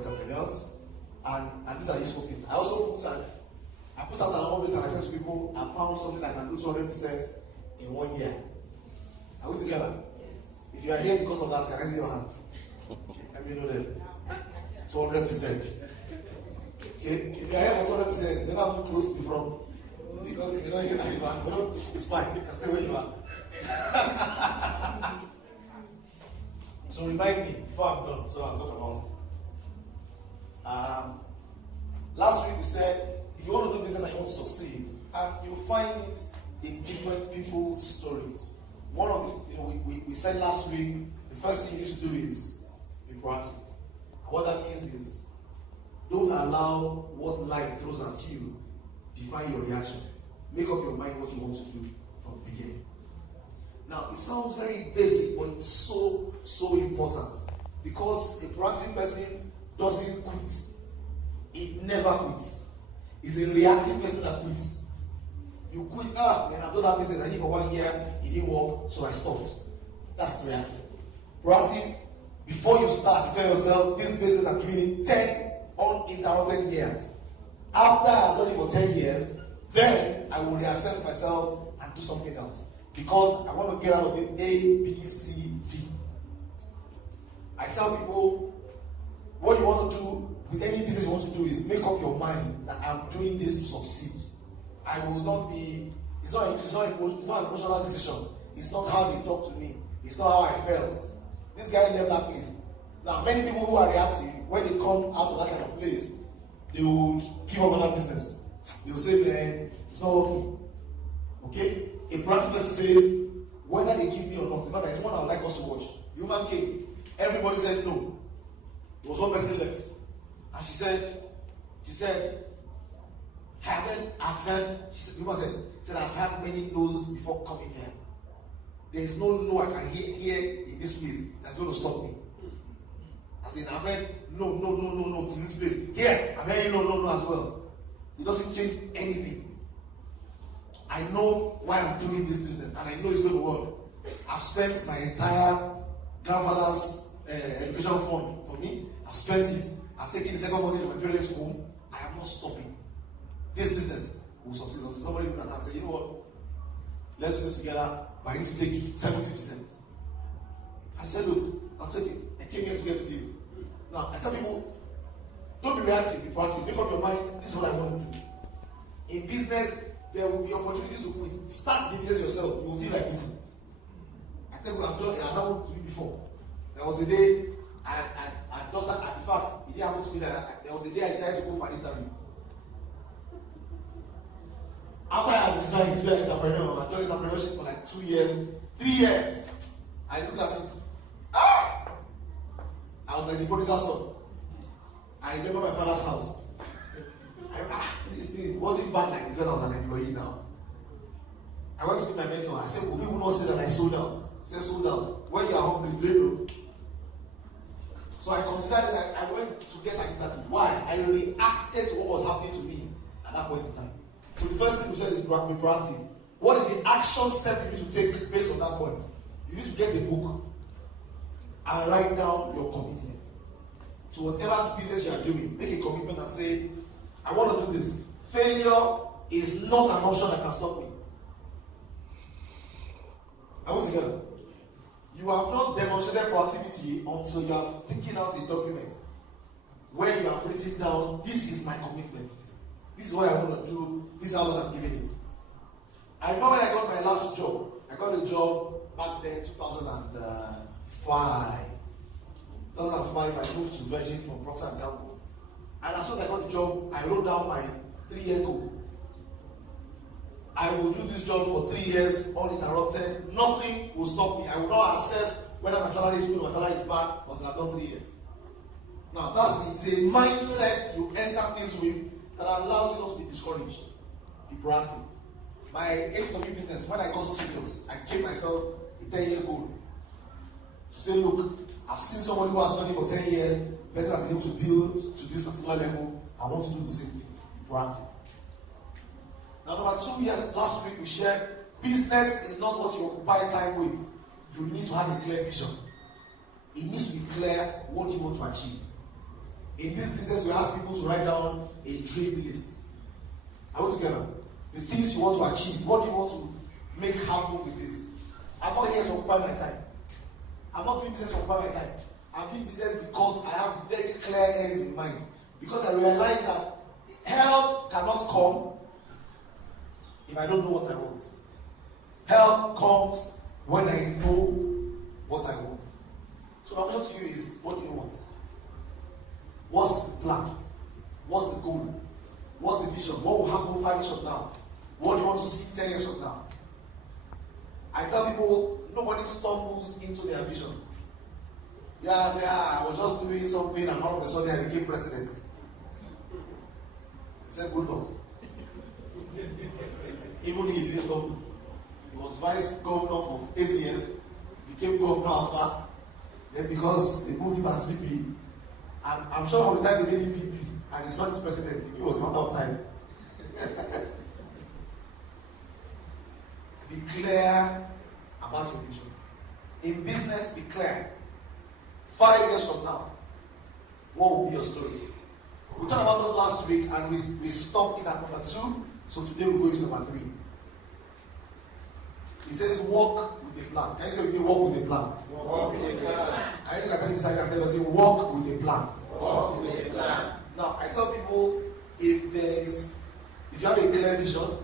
for entrepreneurs, and these are useful things. I also put out an audit and I said to people, I found something I can do 200% in 1 year. Are we together? Yes. If you are here because of that, can I see your hand? Let me know that. 200%. Okay? If you are here for 200%, you never move close to the front. Because if you don't hear that, you are, it's fine. You can stay where you are. So remind me before I'm done, so I'll talk about it. Last week we said, if you want to do business and you want to succeed, you'll find it in different people's stories. One of we said last week, the first thing you need to do is be proactive. And what that means is, don't allow what life throws at you define your reaction. Make up your mind what you want to do from the beginning. Now, it sounds very basic, but it's so important. Because a proactive person doesn't quit. It never quits. It's a reactive person that quits. You quit, man, I've done that business, I did for 1 year, it didn't work, so I stopped. That's reactive. Proactive, before you start, you tell yourself, this business I'm giving it 10 uninterrupted years. After I've done it for 10 years, then I will reassess myself and do something else. Because I want to get out of it A, B, C, D. I tell people, what you want to do with any business you want to do is make up your mind that I'm doing this to succeed. I will not be, it's not an emotional decision. It's not how they talk to me. It's not how I felt. This guy left that place. Now, many people who are reactive, when they come out of that kind of place, they will give up on that business. They will say, man, it's not working. Okay? A practical person says, whether they give me or not, in fact, there is one I would like us to watch. The woman came. Everybody said no. There was one person left. And she said, I've heard, the woman said, I've had many no's before coming here. There is no I can hear in this place that's going to stop me. I said, I've heard no to this place. Here, I'm hearing no as well. It doesn't change anything. I know why I'm doing this business, and I know it's going to work. I've spent my entire grandfather's education fund for me. I've spent it. I've taken the second mortgage of my parents' home. I am not stopping. This business will succeed. Until somebody look at that and say, you know what? Let's do this together, but I need to take 70%. I said, look, I'll take it. I came here to get the deal. Now, I tell people, don't be reactive, be proactive. Make up your mind, this is what I want to do. In business, there will be opportunities to quit. Start the business yourself. You will feel like quitting. I tell you, I've done it. It has happened to me before. There was a day, I just started, in fact, it didn't happen to me that there was a day I decided to go for an interview. After I had decided to be an entrepreneur, I've done entrepreneurship for like 2 years, 3 years. I looked at it. I was like the prodigal son. I remember my father's house. This thing wasn't bad like this when I was an employee now. I went to meet my mentor. I said, will people not say that I sold out? He said, sold out. When you are hungry, blame. So I considered it. I went to get an interview. Why? I reacted to what was happening to me at that point in time. So the first thing we said is be proactive. What is the action step you need to take based on that point? You need to get the book and write down your commitment. So whatever business you are doing, make a commitment and say, I want to do this. Failure is not an option that can stop me. I was together. You have not demonstrated proactivity until you have taken out a document where you have written down, this is my commitment. This is what I want to do. This is how long I'm giving it. I remember when I got my last job. I got a job back then, 2005. 2005, I moved to Virgin from Procter & Gamble. And as soon as I got the job, I wrote down my 3-year goal. I will do this job for 3 years uninterrupted. Nothing will stop me. I will not assess whether my salary is good or my salary is bad until I've done 3 years. Now, that's the mindset you enter things with that allows you not to be discouraged. Be proactive. My A2W business, when I got serious, I gave myself a 10-year goal. To say, look, I've seen someone who has done it for 10 years, the person has been able to build to this particular level. I want to do the same thing. Be proactive. Now, number 2 years, last week we shared, business is not what you occupy time with. You need to have a clear vision. It needs to be clear what you want to achieve. In this business, we ask people to write down a dream list. Are we together? The things you want to achieve. What do you want to make happen with this? I'm not here to occupy my time. I'm not doing business to occupy my time. I'm doing business because I have very clear ends in mind. Because I realize that help cannot come if I don't know what I want. Help comes when I know what I want. So my question to you is, what do you want? What's the plan? What's the goal? What's the vision? What will happen 5 years from now? What do you want to see 10 years from now? I tell people, nobody stumbles into their vision. Yeah, I say, I was just doing something and all of a sudden I became president. I said, good luck. Even if he didn't stumble. He was vice governor for 8 years, became governor after, then because they moved him as VP, and I'm sure from the time they made him VP and his son is president, it was a matter of time. Be clear about your vision. In business, be clear. 5 years from now, what will be your story? We talked about this last week and we stopped it at number 2, so today we'll go to number 3. He says, walk with a plan. Can you say with me, walk with a plan? Walk with a plan. I think I can beside and tell us, say, walk with a plan. Walk with a plan. Now, I tell people, if you have a clear vision,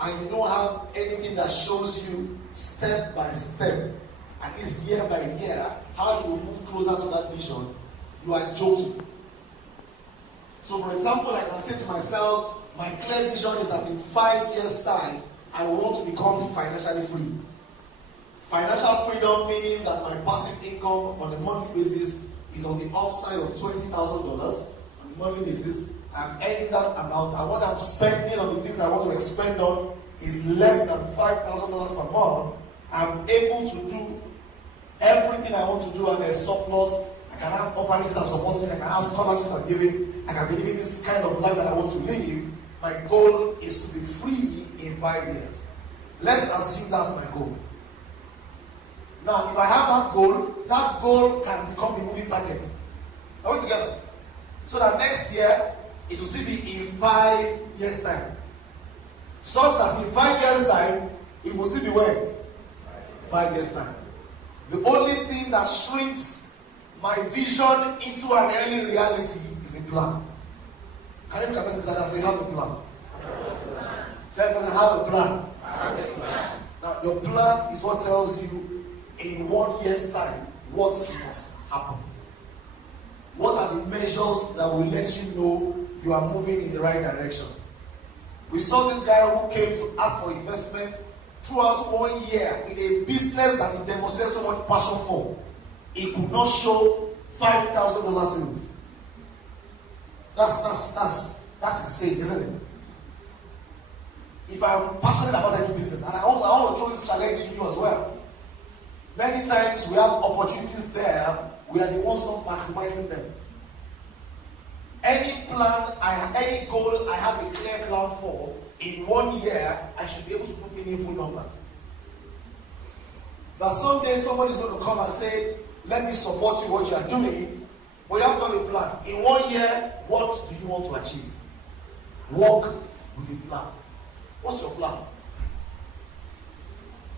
and you don't have anything that shows you step by step, at least year by year, how you will move closer to that vision, you are joking. So, for example, I can say to myself, my clear vision is that in 5 years' time, I want to become financially free. Financial freedom meaning that my passive income on a monthly basis is on the upside of $20,000 on a monthly basis. I'm earning that amount, and what I'm spending on the things I want to expend on is less than $5,000 per month. I'm able to do everything I want to do, and there's surplus. I can have offerings and supporting, I can have scholarships I'm giving, I can be living this kind of life that I want to live. My goal is to be free in 5 years. Let's assume that's my goal. Now, if I have that goal can become the moving target. Are we together? So that next year, it will still be in 5 years' time. Such that in 5 years' time, it will still be when? 5 years' time. The only thing that shrinks my vision into an early reality is a plan. Can you look at the person beside and say, have a plan? Tell the person, have a plan. Have a plan. Now, your plan is what tells you in 1 year's time what must happen. What are the measures that will let you know you are moving in the right direction? We saw this guy who came to ask for investment throughout 1 year in a business that he demonstrated so much passion for. He could not show $5,000 savings. That's insane, isn't it? If I'm passionate about any business, and I want to throw this challenge to you as well. Many times we have opportunities there, we are the ones not maximizing them. Any plan, any goal I have a clear plan for, in 1 year, I should be able to put meaningful numbers. But someday somebody is going to come and say, let me support you what you are doing, but you have to have a plan. In 1 year, what do you want to achieve? Work with a plan. What's your plan?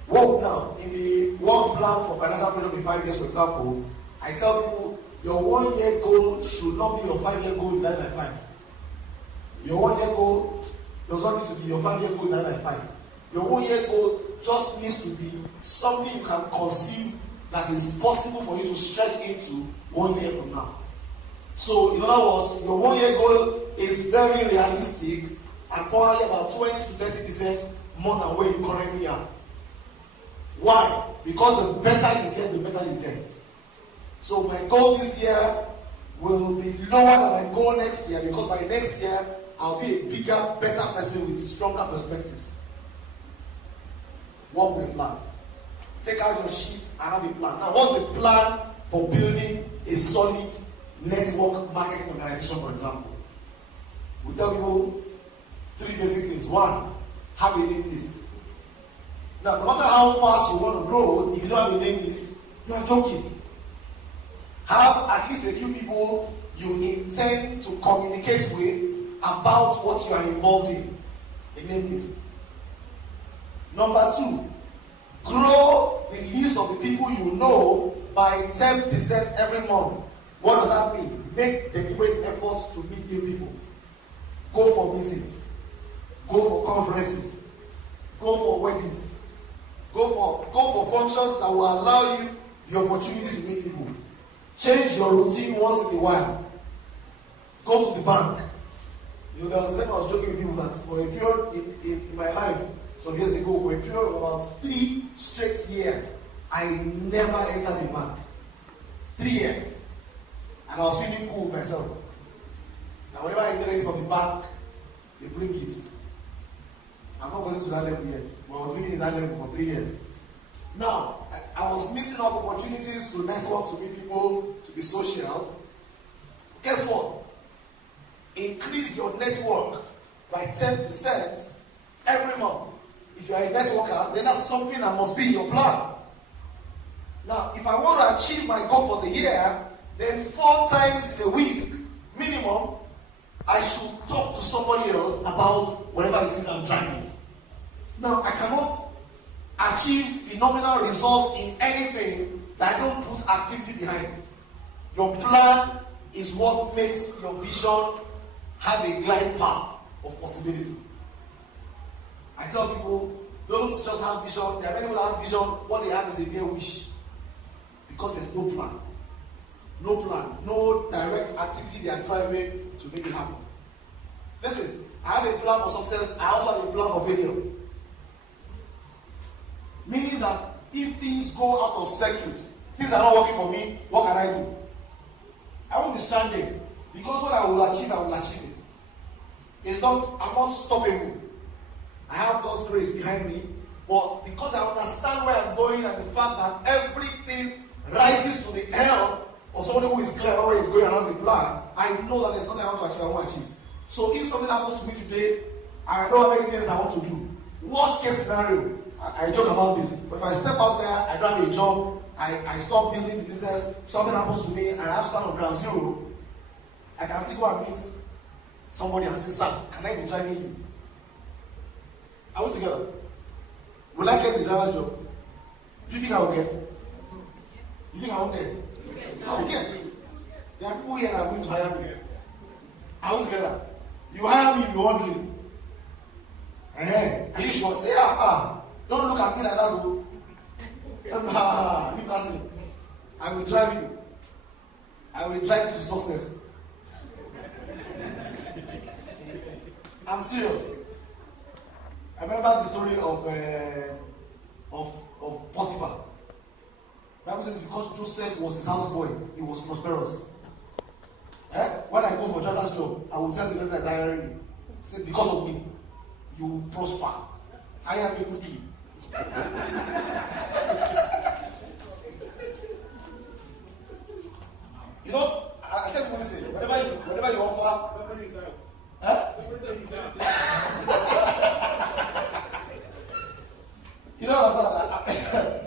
Work now. In the work plan for financial freedom in 5 years, for example, I tell people, your 1 year goal should not be your 5 year goal divided by 5. Your 1 year goal does not need to be your 5 year goal divided by 5. Your 1 year goal just needs to be something you can conceive that is possible for you to stretch into 1 year from now. So, in other words, your 1 year goal is very realistic and probably about 20 to 30% more than where you currently are. Why? Because the better you get, the better you get. So my goal this year will be lower than my goal next year, because by next year, I'll be a bigger, better person with stronger perspectives. Work with a plan. Take out your sheet and have a plan. Now, what's the plan for building a solid network marketing organization, for example? We tell people 3 basic things. 1, have a name list. Now, no matter how fast you want to grow, if you don't have a name list, you are joking. Have at least a few people you intend to communicate with about what you are involved in. A name list. Number 2, grow the list of the people you know by 10% every month. What does that mean? Make deliberate efforts to meet new people. Go for meetings. Go for conferences. Go for weddings. Go for functions that will allow you the opportunity to meet people. Change your routine once in a while. Go to the bank. You know, there was a time I was joking with people that for a period in my life, some years ago, for a period of about 3 straight years, I never entered the bank. 3 years. And I was feeling cool with myself. And whenever I get anything from the bank, they bring it. I'm not going to that level yet, but I was living in that level for 3 years. Now, I was missing out opportunities to network, to meet people, to be social. Guess what? Increase your network by 10% every month. If you are a networker, then that's something that must be in your plan. Now, if I want to achieve my goal for the year, then 4 times a week, minimum, I should talk to somebody else about whatever it is I'm driving. Now, I cannot achieve phenomenal results in anything that I don't put activity behind. Your plan is what makes your vision have a glide path of possibility. I tell people, don't just have vision. There are many people that have vision. What they have is a mere wish. Because there's no plan. No plan. No direct activity they are driving to make it happen. Listen, I have a plan for success. I also have a plan for failure. Meaning that if things go out of circuit, things are not working for me, what can I do? I won't be stranded. Because what I will achieve it. I'm not stoppable. I have God's grace behind me, but because I understand where I'm going and the fact that everything rises to the help of somebody who is clear about where he's going and has a plan, I know that there's nothing I want to achieve, I want to achieve. So if something happens to me today, I don't have anything I want to do. Worst case scenario, I joke about this, but if I step out there, I don't have a job, I stop building the business, something happens to me, and I have to stand on ground zero, I can still go and meet somebody and say, "Sir, can I be driving you?" Are we together? Will I get the driver's job? Do you think I will get? You think I won't get? I will get. There are people here that are going to hire me. Are we together? You hire me, you're wondering. Are you sure? Say, don't look at me like that. Leave that thing. I will drive you. I will drive you to success. I'm serious. I remember the story of Potiphar. The Bible says because Joseph was his houseboy, he was prosperous. When I go for driver's job, I will tell the person that's hiring me, say, because of me, you prosper. Hire me quickly. You know, I tell people, listen, whenever you offer, somebody is out. You don't understand that.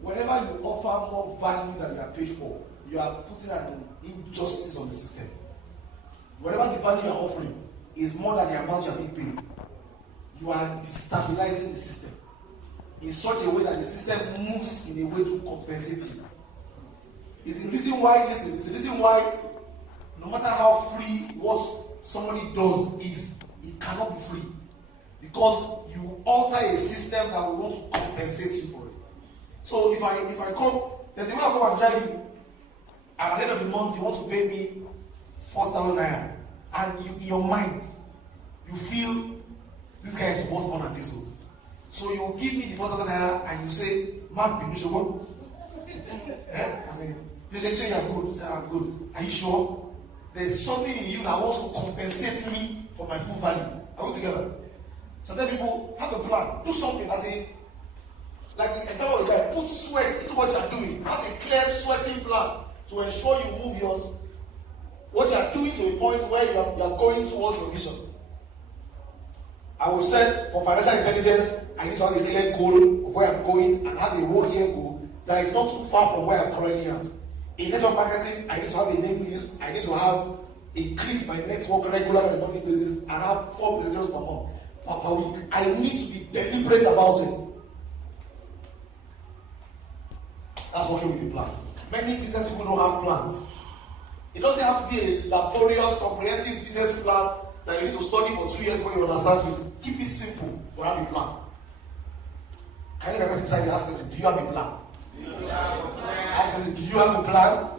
Whenever you offer more value than you are paid for, you are putting an injustice on the system. Whatever the value you are offering is more than the amount you are being paid, you are destabilizing the system in such a way that the system moves in a way to compensate you. It's the reason why, it's the reason why no matter how free what somebody does is, it cannot be free. Because you alter a system that will want to compensate you for it. So if I come, there's a way I come and drive you, and at the end of the month you want to pay me 4,000 naira, and in your mind you feel this guy is worth more than this one. So you give me the 4,000 naira and you say, "Man, you should go." I say, "You say you're good." Say, "I'm good." Are you sure? There's something in you that wants to compensate me for my full value. Are we together? So then people have a plan. Do something. I say, like the example of the guy, put sweat into what you are doing. Have a clear sweating plan to ensure you move what you are doing to a point where you are going towards your vision. I will say for financial intelligence, I need to have a clear goal of where I'm going and have a 1-year goal that is not too far from where I'm currently at. In network marketing, I need to have a name list. I need to have increase my network regularly on a monthly basis and have 4 presentations per month, per week. I need to be deliberate about it. That's working with the plan. Many business people don't have plans. It doesn't have to be a laborious, comprehensive business plan that you need to study for 2 years before you understand it. Keep it simple, but have a plan. Can you guys beside you ask us, do you have a plan? Ask us, do you have a plan?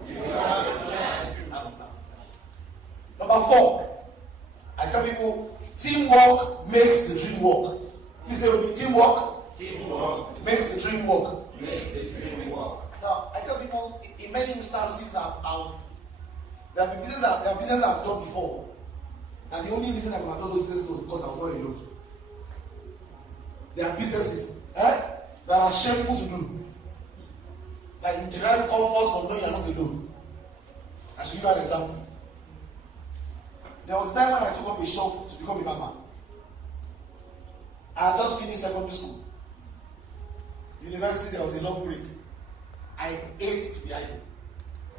Number 4, I tell people, teamwork makes the dream work. Please say with me, teamwork makes the dream work. Now, I tell people, in many instances, there have been businesses I've done before, and the only reason I could have done those businesses was because I was not alone. There are businesses that are shameful to do. Like you derive comfort from knowing you are not alone. I should give you an example. There was a time when I took up a shop to become a barber. I had just finished secondary school. University, there was a long break. I hate to be idle.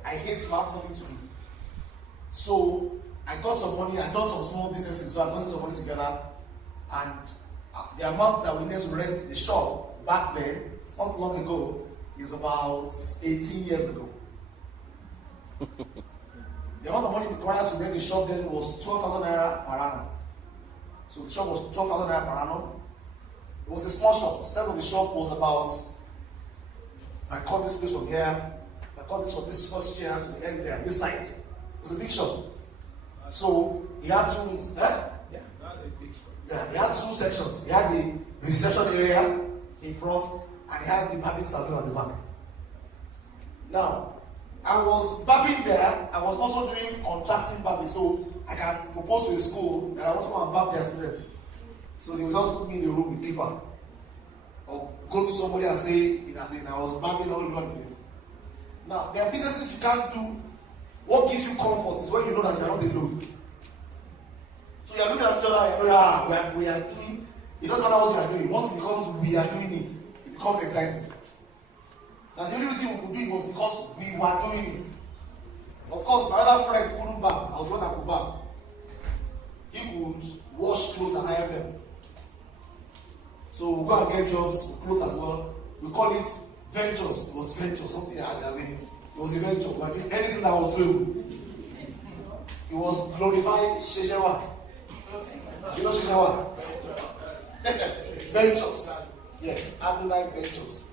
I hate to have nothing to do. So I got some money, I done some small businesses, so I got some money together, and the amount that we need to rent the shop back then, it's not long ago, is about 18 years ago. The amount of money required to rent the shop then was 12,000 naira per annum. So the shop was 12,000 naira per annum. It was a small shop. The size of the shop was about, if I cut this place from here, if I cut this from this first chair to the end there, this side. It was a big shop. So he had two, he had 2 sections. He had the reception area in front, and he had the barbing salon at the back. Now, I was barbing there. I was also doing contracting barbing, so I can propose to a school that I want to go and barb their students. So they would just put me in the room with clipper, or go to somebody and say, I was barbing all over the place. Now, there are businesses you can't do. What gives you comfort is when you know that you are not alone. So you are looking at each other, we are doing. It doesn't matter what you are doing. Once it becomes we are doing it, it becomes exciting. And the only reason we could do it was because we were doing it. Of course, my other friend couldn't barb. I was one that could barb. He could wash clothes and hire them. So we go and get jobs, clothes as well. We call it ventures. It was ventures, something as in, it was a venture. We were doing anything that was doable. It was glorified Sheshewa. You know Sheshewa? Ventures. Yes, Adonai Ventures.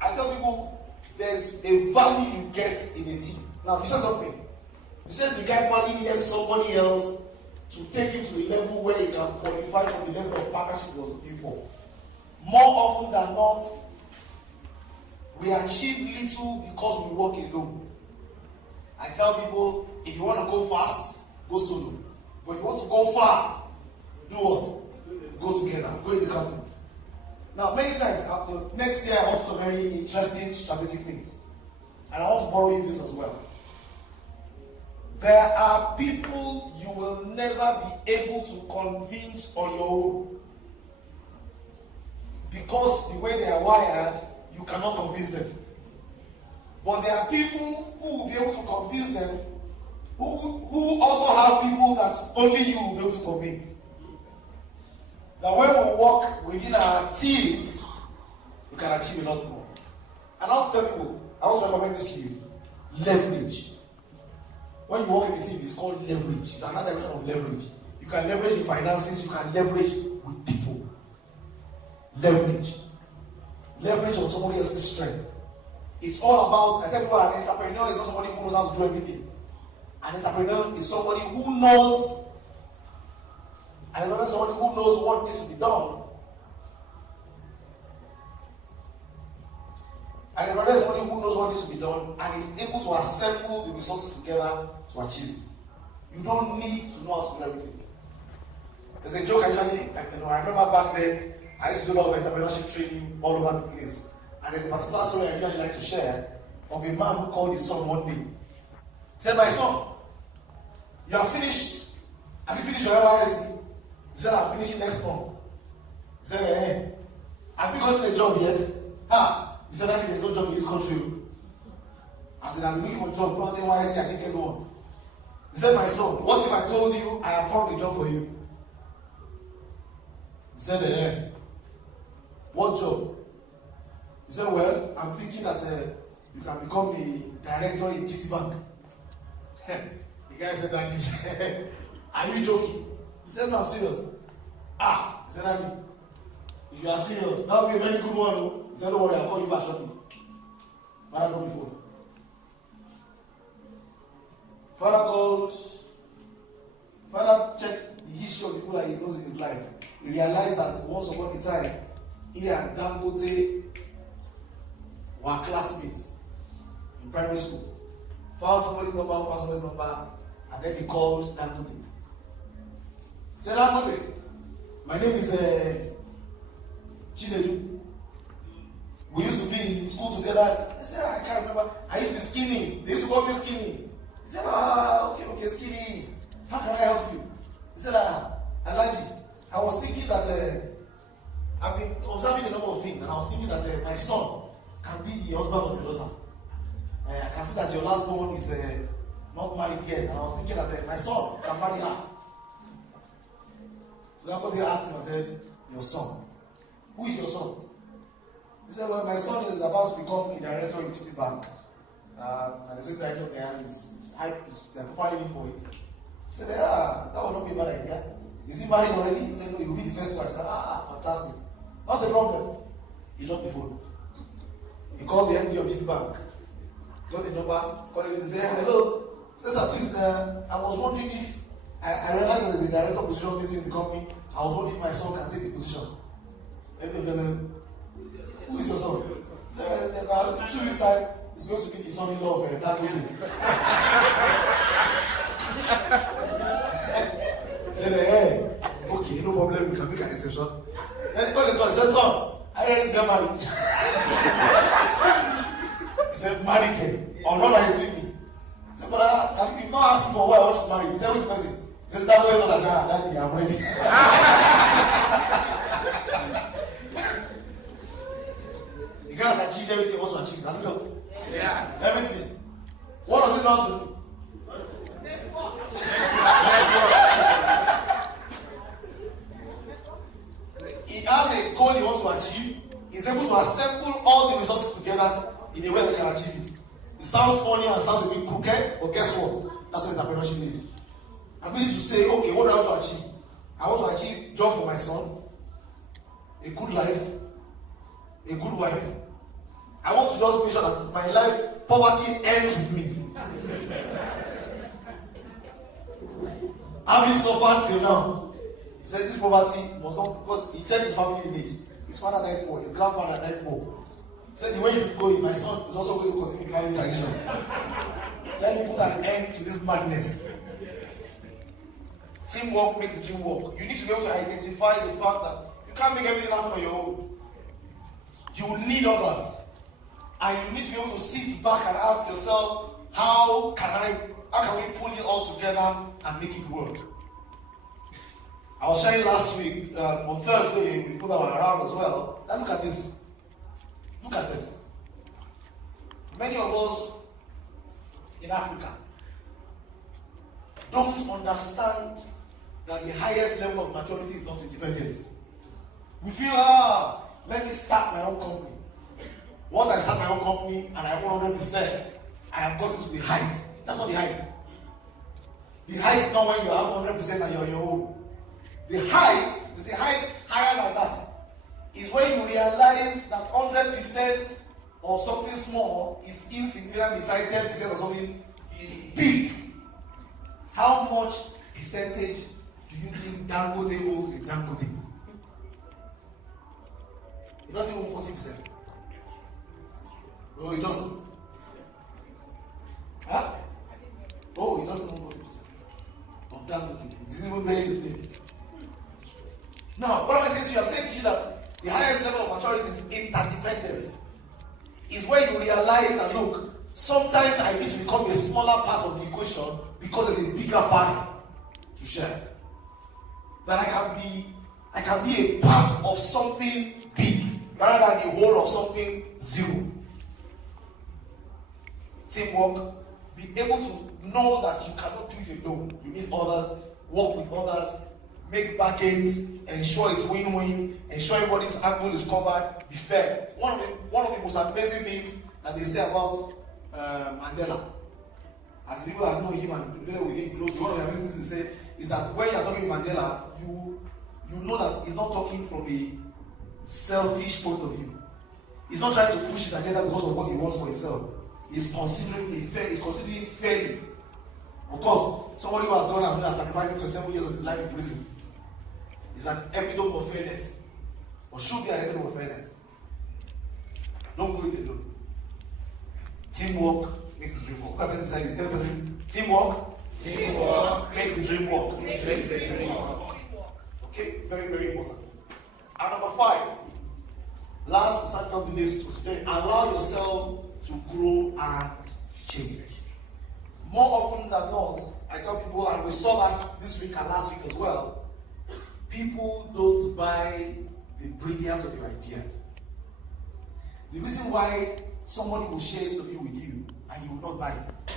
I tell people there's a value you get in a team. Now, you said something. You said the guy probably needed somebody else to take him to the level where he can qualify for the level of partnership he was looking for. More often than not, we achieve little because we work alone. I tell people, if you want to go fast, go solo. But if you want to go far, do what? Go together. Go in the company. Now, many times, next year I want some very interesting strategic things. And I want to borrow you this as well. There are people you will never be able to convince on your own. Because the way they are wired, you cannot convince them. But there are people who will be able to convince them, who also have people that only you will be able to convince. That when we work within our teams, we can achieve a lot more. And I want to tell people, I want to recommend this to you. Leverage. When you work in a team, it's called leverage. It's another dimension of leverage. You can leverage in finances, you can leverage with people. Leverage. Leverage on somebody else's strength. It's all about, I tell people, an entrepreneur is not somebody who knows how to do everything. An entrepreneur is somebody who knows, and another somebody who knows what needs to be done. And another is somebody who knows what needs to be done and is able to assemble the resources together to achieve it. You don't need to know how to do everything. There's a joke actually, I remember back then, I used to do a lot of entrepreneurship training all over the place. And there's a particular story I usually like to share of a man who called his son one day. He said, "My son, you have finished. Have you finished your NYSC?" He said, "I'm finishing next month." He said, "Have you gotten a job yet?" "Ha." He He said, Daddy, there's no job in this country. I said, I'm looking for a job. From NYC, I didn't get one. He said, my son, what if I told you I have found a job for you? He said, what job? He said, well, I'm thinking that you can become the director in GT Bank. The guy said, Daddy, are you joking? He said, no, I'm serious. He said, Daddy, if you are serious, that will be a very good one. He said, don't worry, I'll call you back shortly. Father called me phone. Father called. Father checked the history of the people that he knows in his life. He realized that once upon a time, he and Dangote were classmates in primary school. Found somebody's number, and then he called Dangote. He said, Dangote, my name is Chinedu. We used to be in school together. I said, I can't remember. I used to be skinny. They used to call me skinny. He said, okay, skinny. How can I help you? He said, Alaji, I was thinking that I've been observing a number of things, and I was thinking that my son can be the husband of your daughter. I can see that your last born is not married yet, and I was thinking that my son can marry her. So that's what they asked him. I said, your son. Who is your son? He said, well, my son is about to become a director in GT Bank. And the same director there is they're profiling him for it. He said, that would not be a bad idea. Is he married already? He said, no, he will be the first one. I said, fantastic. Not the problem. He dropped the phone. He called the MD of GT Bank. Got the number, called him and said, hello. He said, sir, please, I was wondering if I realized that there's a director position missing in the company. I was wondering if my son can take the position. Who is your son? He said, about 2 weeks' time, he's going to be the son-in-law of that meeting. He said, okay, no problem, we can make an exception. Then he called his son, he said, son, are you ready to get married? He said, marry him. Or not that he's doing me. He said, but you've not asked me for who I want to marry. He said, who's the person? He said, that way, not that I'm ready. The guy has achieved everything he wants to achieve. That's it. Yeah. Everything. What does he know how to do? He has a goal he wants to achieve. He's able to assemble all the resources together in a way that he can achieve it. It sounds funny and sounds a bit crooked, but guess what? That's what entrepreneurship is. Ability to say, okay, what do I want to achieve? I want to achieve a job for my son, a good life, a good wife. I want to just make sure that my life, poverty ends with me. Having suffered till now, he said this poverty must not, because he checked his family lineage. His father died poor, his grandfather died poor. He said the way it's going, my son is also going to continue carrying tradition. Let me put an end to this madness. Teamwork makes the dream work. You need to be able to identify the fact that you can't make everything happen on your own. You will need others. And you need to be able to sit back and ask yourself, how can we pull it all together and make it work? I was sharing last week, on Thursday, we put that one around as well. Now look at this. Look at this. Many of us in Africa don't understand that the highest level of maturity is not independence. We feel, let me start my own company. Once I start my own company and I have 100%, I have gotten to the height. That's not the height. The height is not when you have 100% and you're on your own. The height, there's a height higher than that, is when you realize that 100% of something small is insignificant beside 10% of something big. How much percentage do you think Dangote owns in Dangote? It doesn't own 40%. No, it doesn't. Huh? Oh, it doesn't own 40% of Dangote. It isn't even bearing his name. Now, what am I saying to you? I'm saying to you that the highest level of maturity is interdependence. Is when you realize that, look, sometimes I need to become a smaller part of the equation because there's a bigger pie to share. That I can be a part of something big. rather than the whole of something zero. Teamwork, be able to know that you cannot do it alone. You need others, work with others, make bargains, ensure it's win-win, ensure everybody's angle is covered, be fair. One of the most amazing things that they say about Mandela, as people that know him and know with him closely, one of the amazing things they say is that when you're talking with Mandela, you know that he's not talking from a selfish point of view. He's not trying to push his agenda because of what he wants for himself. He's considering it fairly. Of course, somebody who has gone as well as sacrificing 27 years of his life in prison is an epitome of fairness, or should be an epitome of fairness. Don't go it alone. Teamwork makes the dream work. Look at the person beside you. Tell the person, teamwork makes the dream work. Okay, very, very important. And number 5, last but certainly not the least, today, allow yourself to grow and change. More often than not, I tell people, and we saw that this week and last week as well, people don't buy the brilliance of your ideas. The reason why somebody will share something with you and you will not buy it,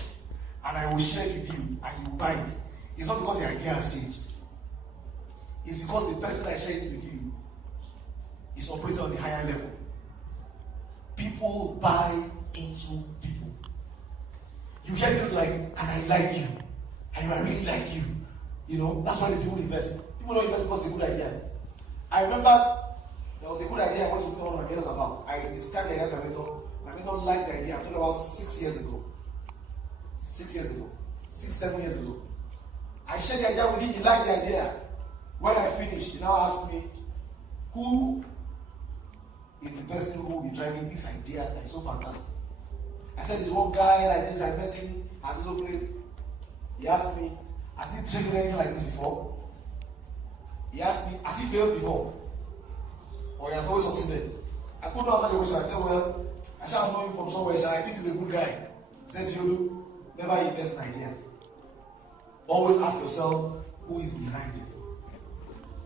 and I will share it with you and you will buy it, is not because the idea has changed. It's because the person that shared it with you is operating on a higher level. People buy into people. You hear things like, and I like you, and I really like you. You know, that's why the people invest. People don't invest because it's a good idea. I remember there was a good idea I want to tell one of my mentors about. I described the idea to my mentor. My mentor liked the idea. I'm talking about 6 years ago. 6 years ago. 6, 7 years ago. I shared the idea with him. He liked the idea. When I finished, he now asked me, who is the person who will be driving this idea that is so fantastic? I said, there's one guy like this, I met him at this old place. He asked me, has he driven anything like this before? He asked me, has he failed before? Or he has always succeeded? I couldn't answer the question. I said, well, I shall know him from somewhere. I think he's a good guy. He said, Deolu, never invest in ideas. Always ask yourself, who is behind it?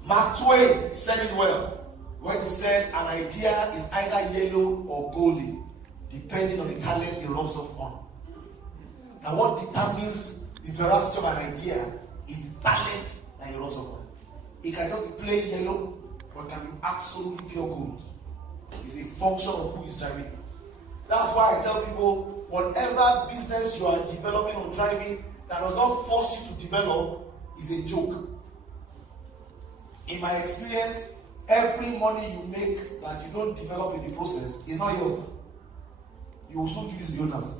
Mark Twain said it well when he said, an idea is either yellow or golden, depending on the talent he rubs off on. Now, what determines the veracity of an idea is the talent that he rubs off on. It can just be plain yellow, or it can be absolutely pure gold. It's a function of who is driving it. That's why I tell people, whatever business you are developing or driving that does not force you to develop is a joke. In my experience, every money you make that you don't develop in the process is not yours. You will soon give it to the owners.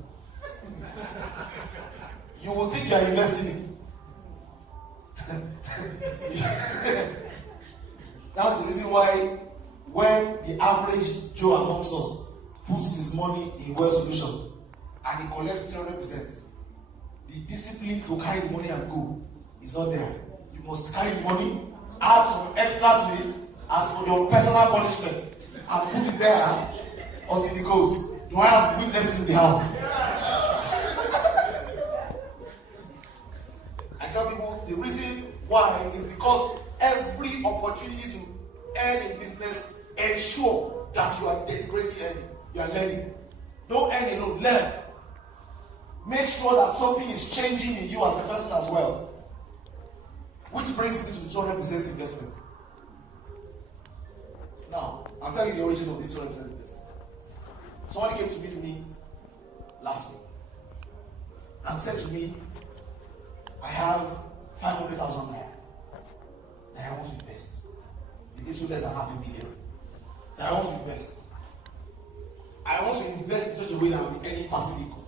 You will think you are investing it. That's the reason why when the average Joe amongst us puts his money in wealth solution and he collects 300%, the discipline to carry the money and go is not there. You must carry the money, add some extra to it as for your personal punishment and put it there until it goes. Do I have witnesses in the house? I tell people the reason why is because every opportunity to earn in business, ensure that you are deliberately earning. You are learning. Don't earn alone, learn. Make sure that something is changing in you as a person as well. Which brings me to the 200% investment. Now, I'll tell you the origin of this 200% investment. Somebody came to meet me last week and said to me, I have 500,000 naira that I want to invest. A little less than $500,000 that I want to invest. I want to invest in such a way that I will be earning passive income.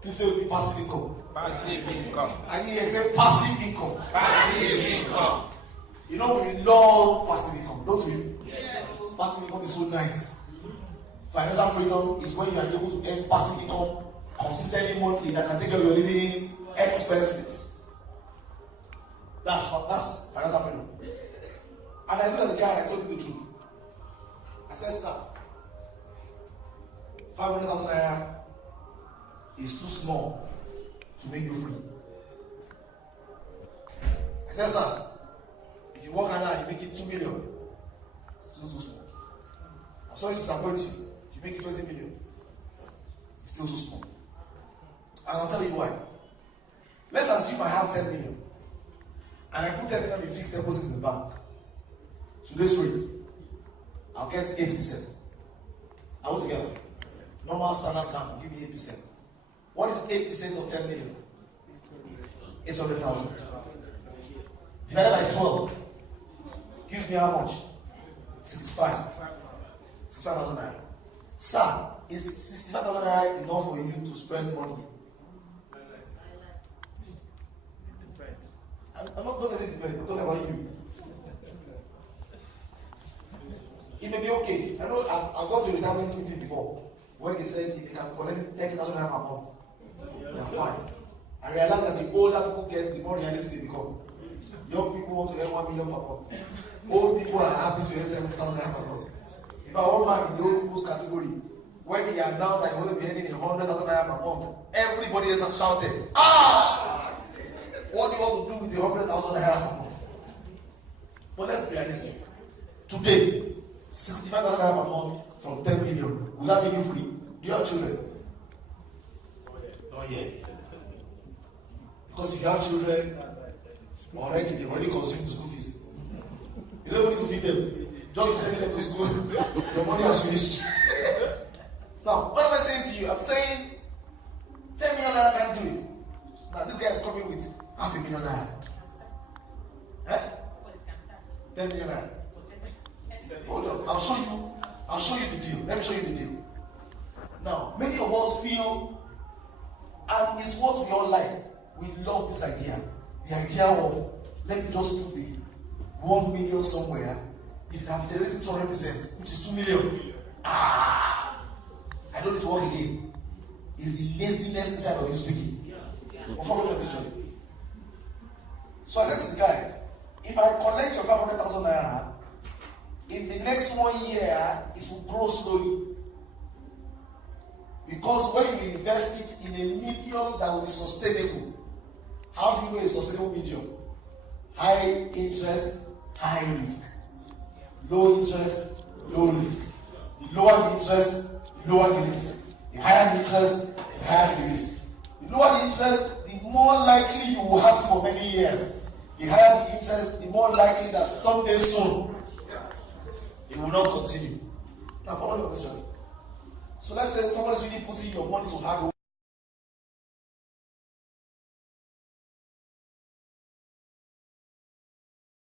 Please say with me, passive income. Passive income. I need to say passive income. Passive income. You know, we love passive income, don't we? Yes. Passive income is so nice. Financial freedom is when you are able to earn passive income consistently monthly that can take care of your living expenses. That's financial freedom. And I looked at the guy and I told him the truth. I said, sir, 500,000 naira is too small to make you free. I said, sir, if you work hard and you make it 2 million, it's Still too small. I'm sorry to disappoint you. You make it 20 million. It's still too small. And I'll tell you why. Let's assume I have 10 million. And I put 10 million in fixed deposit in the bank. Today's rate, I'll get 8%. I want to get one. Normal standard bank will give me 8%. What is 8% of 10 million? 800,000. Divided by 12 gives me how much? 65. 65,000 naira. Sir, is 65,000 naira enough for you to spend money? I'm not going to say depend, I'm talking about you. It may be okay. I know I've gone to a retirement meeting before where they said if they can collect 30,000 naira per month, they are fine. I realize that the older people get, the more realistic they become. Young people want to earn 1 million per month. Old people are happy to earn 70,000 naira per month. If I want man in the old people's category, when they announce that they want to be earning 100,000 naira per month, everybody is shouting, ah! What do you want to do with the 100,000 naira per month? But let's be realistic. Today, 65,000 naira per month from 10 million. Will that make you free? Do you have children? Not yet. Because if you have children, already they've already consumed school fees. You don't even need to feed them. Just send them to school. Your money has finished. Now, what am I saying to you? I'm saying 10 million naira can't do it. Now, this guy is coming with 500,000 naira. Eh? 10 million naira. Hold on. I'll show you the deal. Let me show you the deal. Now, many of us feel, and it's what we all like. We love this idea. The idea of, let me just put the 1 million somewhere. If I'm generating 200%, which is 2 million. I don't need to work again. It's the laziness inside of you speaking. But follow me on this journey. So I said to the guy, if I collect your 500,000 naira, in the next 1 year, it will grow slowly. Because when you invest it in a medium that will be sustainable, how do you know a sustainable medium? High interest, high risk. Low interest, low risk. The lower the interest, the lower the risk. The higher the interest, the higher the risk. The lower the interest, the more likely you will have it for many years. The higher the interest, the more likely that someday soon it will not continue. Now follow me on this journey. So let's say someone is really putting your money to hard work.